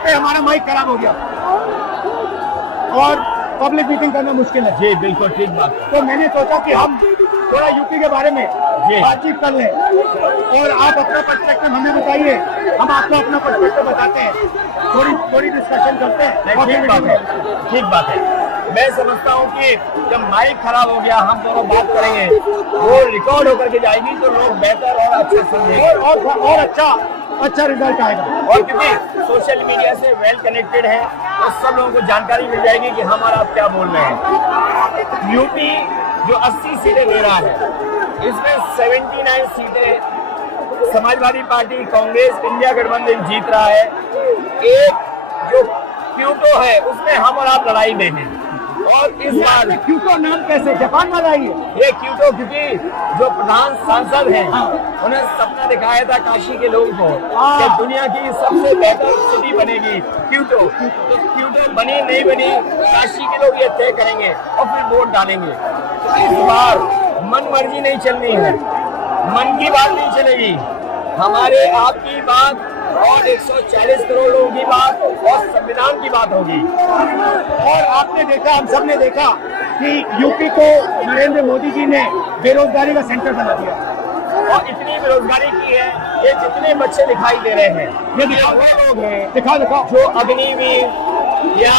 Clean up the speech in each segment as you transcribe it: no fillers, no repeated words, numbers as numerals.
पे हमारा माइक खराब हो गया और पब्लिक मीटिंग करना मुश्किल है। जी बिल्कुल ठीक बात। तो मैंने सोचा कि हम थोड़ा यूपी के बारे में बातचीत कर लें और आप अपना पर्सपेक्टिव हमें बताइए, हम आपको अपना पर्सपेक्टिव बताते हैं, थोड़ी डिस्कशन करते हैं। ठीक बात है, ठीक बात है। मैं समझता हूँ कि जब माइक खराब हो गया हम दोनों बात करेंगे, वो रिकॉर्ड होकर के जाएगी तो लोग बेहतर और अच्छा समझेंगे और अच्छा रिजल्ट आएगा। और क्योंकि सोशल मीडिया से वेल कनेक्टेड है तो सब लोगों को जानकारी मिल जाएगी कि हम और आप क्या बोल रहे हैं। यूपी जो 80 सीटें ले रहा है, इसमें 79 सीटें समाजवादी पार्टी, कांग्रेस, इंडिया गठबंधन जीत रहा है। एक जो क्यूटो है उसमें हम और आप लड़ाई में हैं। और इस बार क्यूटो नाम कैसे जापान वाला ही है? ये क्यूटो क्योंकि जो प्रधान सांसद हैं उन्हें सपना दिखाया था काशी के लोगों को कि दुनिया की सबसे बेहतर सिटी बनेगी क्यूटो। तो क्यूटो बनी नहीं बनी काशी के लोग ये तय करेंगे और फिर वोट डालेंगे। तो इस बार मन मर्जी नहीं चलनी है, मन की बात नहीं चलेगी, हमारे आपकी बात और 140 करोड़ लोगों की बात और संविधान की बात होगी। और आपने देखा, हम सब ने देखा कि यूपी को नरेंद्र मोदी जी ने बेरोजगारी का सेंटर बना दिया और इतनी बेरोजगारी की है। ये जितने बच्चे दिखाई दे रहे हैं ये वो लोग हैं, दिखाओ जो अग्निवीर या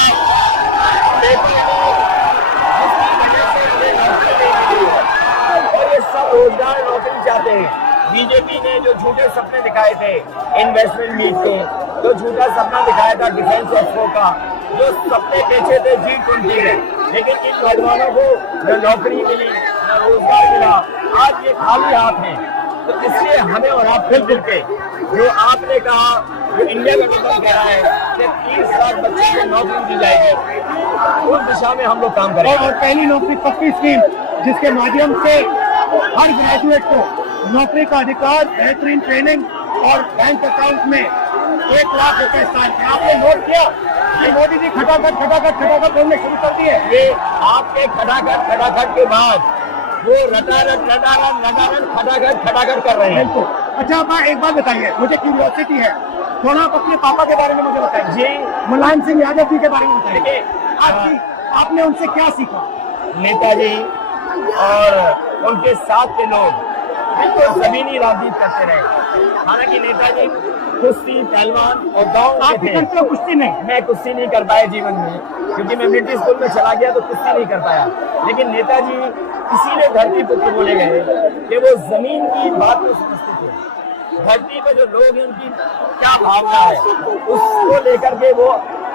और ये सब रोजगार नौकरी चाहते हैं। बीजेपी ने जो झूठे सपने दिखाए थे इन्वेस्टमेंट मीट के, जो झूठा सपना दिखाया था डिफेंस एक्सपो का, जो सपने बेचे थे G20 में, लेकिन इन नौजवानों को न नौकरी मिली न रोजगार मिला, आज ये खाली हाथ हैं। तो इसलिए हमें और आप मिल के जो आपने कहा, जो इंडिया गठबंधन कह रहा है कि 30 लाख बच्चों को नौकरी दी जाएगी, उस दिशा में हम लोग काम करेंगे। और पहली नौकरी पक्की स्कीम जिसके माध्यम से हर ग्रेजुएट को नौकरी का अधिकार, बेहतरीन ट्रेनिंग और बैंक अकाउंट में 1 लाख रुपए साल। आपने नोट किया कि मोदी जी खटाखट बोलने शुरू कर दिए। ये आपके खटाखट के बाद वो रटारट खटाखट कर रहे हैं। अच्छा, आप एक बात बताइए, मुझे क्यूरियोसिटी है, थोड़ा आप अपने पापा के बारे में मुझे बताइए जी। मुलायम सिंह यादव जी के बारे में बताइए, आपने उनसे क्या सीखा? नेताजी और उनके साथ के लोग बिल्कुल जमीनी राजनीति करते रहे। हालांकि नेताजी कुश्ती, पहलवान और गाँव के थे। कुश्ती नहीं, मैं कुश्ती नहीं कर पाया जीवन में, क्योंकि मैं मिलिट्री स्कूल में चला गया तो कुश्ती नहीं कर पाया। लेकिन नेताजी इसीलिए धरती पुत्र बोले गए कि वो जमीन की बात को समझते थे। धरती पे जो लोग हैं उनकी क्या भावना है उसको लेकर के वो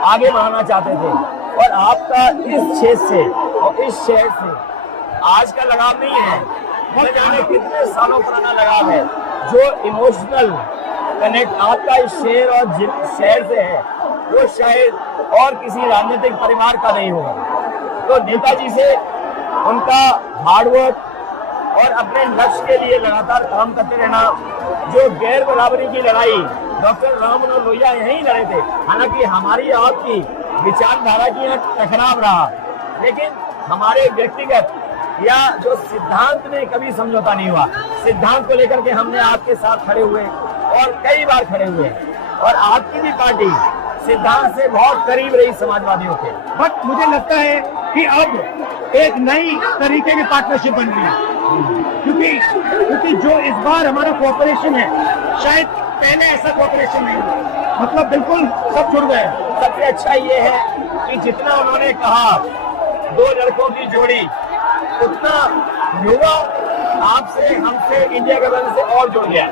आगे बढ़ाना चाहते थे। और आपका इस क्षेत्र से और इस शहर से आज का लगाव नहीं है, न जाने कितने सालों पुराना लगाव है। जो इमोशनल कनेक्ट आपका इस शहर और शहर से है वो शायद और किसी राजनीतिक परिवार का नहीं होगा। तो नेताजी से उनका हार्डवर्क और अपने लक्ष्य के लिए लगातार काम करते रहना, जो गैर बराबरी की लड़ाई डॉक्टर राम मनोहर लोहिया यहीं लड़े थे। हालांकि हमारी आपकी विचारधारा की यहाँ टकराव रहा, लेकिन हमारे व्यक्तिगत या जो सिद्धांत में कभी समझौता नहीं हुआ। सिद्धांत को लेकर के हमने आपके साथ खड़े हुए और कई बार खड़े हुए, और आपकी भी पार्टी सिद्धांत से बहुत करीब रही समाजवादियों के। बट मुझे लगता है कि अब एक नई तरीके की पार्टनरशिप बन रही है, क्योंकि जो इस बार हमारा कोऑपरेशन है, शायद पहले ऐसा कोऑपरेशन नहीं हुआ। मतलब बिल्कुल सब जुड़ गए। सबसे अच्छा ये है कि जितना उन्होंने कहा 2 लड़कों की जोड़ी, उतना युवा आपसे, हमसे, इंडिया गठबंधन से और जुड़ गया।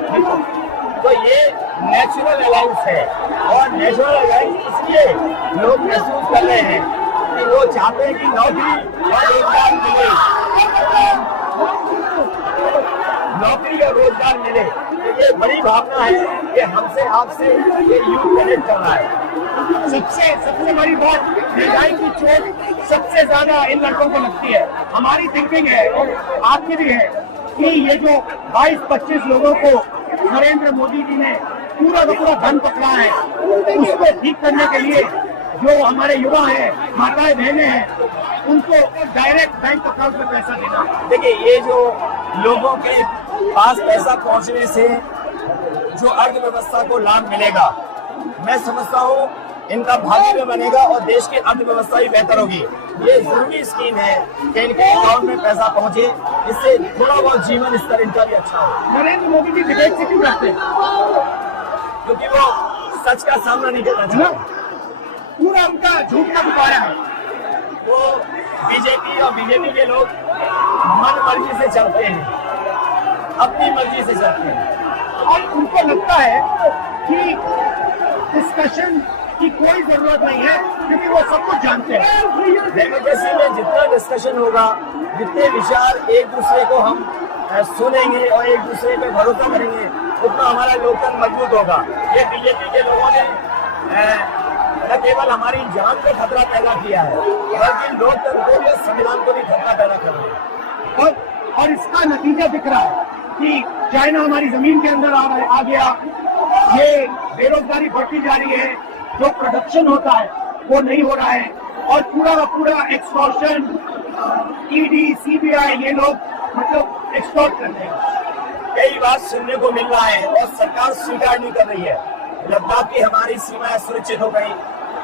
तो ये नेचुरल अलायंस है, और नेचुरल अलायंस इसलिए लोग महसूस कर रहे हैं कि वो चाहते हैं कि नौकरी और रोजगार मिले, नौकरी और रोजगार मिले। तो ये बड़ी भावना है कि हमसे आपसे ये यूथ कनेक्ट कर रहा है। सबसे बड़ी बात, महंगाई की चोट सबसे ज्यादा इन लड़कों को लगती है। हमारी थिंकिंग है और आपकी भी है कि ये जो 22-25 लोगों को नरेंद्र मोदी जी ने पूरा का पूरा धन पकड़ा है, उसको ठीक करने के लिए जो हमारे युवा हैं, माताएं बहनें हैं, उनको डायरेक्ट बैंक अकाउंट में पैसा देना। देखिए, ये जो लोगों के पास पैसा पहुंचने से जो अर्थव्यवस्था को लाभ मिलेगा, मैं समझता हूँ इनका भाग्य भी बनेगा और देश की अर्थव्यवस्था भी बेहतर होगी। ये जरूरी स्कीम है कि इनके अकाउंट में पैसा पहुंचे, इससे थोड़ा बहुत जीवन स्तर इनका भी अच्छा हो। नरेंद्र मोदी जी डिबेट से क्यों करते हैं? क्योंकि वो सच का सामना नहीं करना चाहते। पूरा उनका झूठ का गुब्बारा है। वो बीजेपी और बीजेपी के लोग मन मर्जी से चलते हैं, अपनी मर्जी से चलते हैं और उनको लगता है कि डिस्कशन की कोई जरूरत नहीं है क्योंकि वो सब कुछ जानते हैं। डेमोक्रेसी में जितना डिस्कशन होगा, जितने विचार एक दूसरे को हम सुनेंगे और एक दूसरे पे भरोसा करेंगे, उतना हमारा लोकतंत्र मजबूत होगा। ये बीजेपी के लोगों ने न केवल हमारी जान को खतरा पैदा किया है, बल्कि लोकतंत्र को, संविधान को भी खतरा पैदा कर रहे हैं। और इसका नतीजा दिख रहा है कि चाइना हमारी जमीन के अंदर आ गया, ये बेरोजगारी बढ़ती जा रही है, जो प्रोडक्शन होता है वो नहीं हो रहा है और पूरा का पूरा एक्सटॉर्शन, ईडी, सीबीआई ये लोग मतलब एक्सटॉर्ट करते हैं। कई बात सुनने को मिल रहा है और सरकार स्वीकार नहीं कर रही है। लद्दाख की हमारी सीमाएं सुरक्षित हो गई,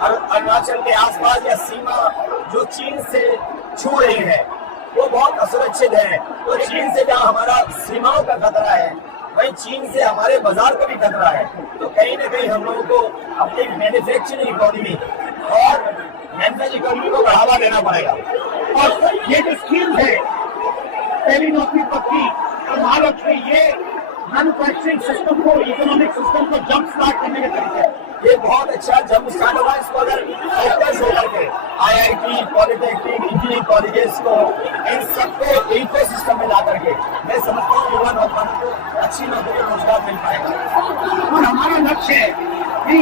अरुणाचल के आसपास या सीमा जो चीन से छू रही है वो बहुत असुरक्षित है। तो चीन से जहाँ हमारा सीमाओं का खतरा है, वहीं चीन से हमारे बाजार का भी खतरा है। तो कहीं ना कहीं हम लोगों को अपनी मैन्युफैक्चरिंग इकोनॉमी को बढ़ावा देना पड़ेगा। और ये जो स्कीम है पहली नौकरी पक्की और महालक्ष्मी, ये मैन्युफैक्चरिंग सिस्टम को, इकोनॉमिक सिस्टम को जंप स्टार्ट करने के तरीके हैं। ये बहुत अच्छा जंप स्टार्ट होगा। इसको अगर फोकस होकर के IIT, पॉलिटेक्निक, इंजीनियरिंग कॉलेजेस को, इन सबको इकोसिस्टम में ला करके मैं समझता हूँ युवा नौजवानों को अच्छी नौकरी और रोजगार मिल पाएगा। और हमारा लक्ष्य है कि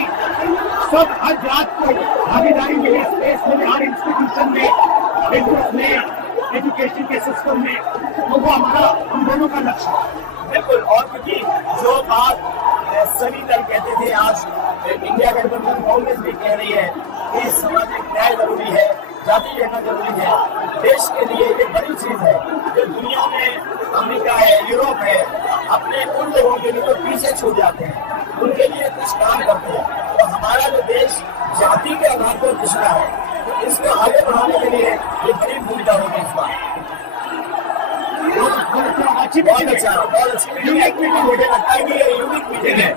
सब हर जात को भागीदारी मिले, स्पेस मिले, हर इंस्टीट्यूशन में, बिजनेस में, एजुकेशन के सिस्टम में, तो वो हमारा, हम दोनों का लक्ष्य है। बिल्कुल। और क्योंकि जो बात सभी दल कहते थे, आज इंडिया गठबंधन कांग्रेस भी कह रही है कि सामाजिक न्याय जरूरी है, जाति रहना जरूरी है। देश के लिए ये बड़ी चीज है। जो दुनिया में अमेरिका है, यूरोप है, अपने उन लोगों के लिए तो पीछे छूट जाते हैं, उनके लिए कुछ काम करते हैं। तो हमारा जो देश जाति के आधार पर पिछड़ा है, तो इसको आगे बढ़ाने के लिए ये बड़ी भूमिका होगी इस बार। बहुत अच्छा, बहुत अच्छी मीटिंग है। मुझे लगता है कि ये यूनिक मीटिंग है।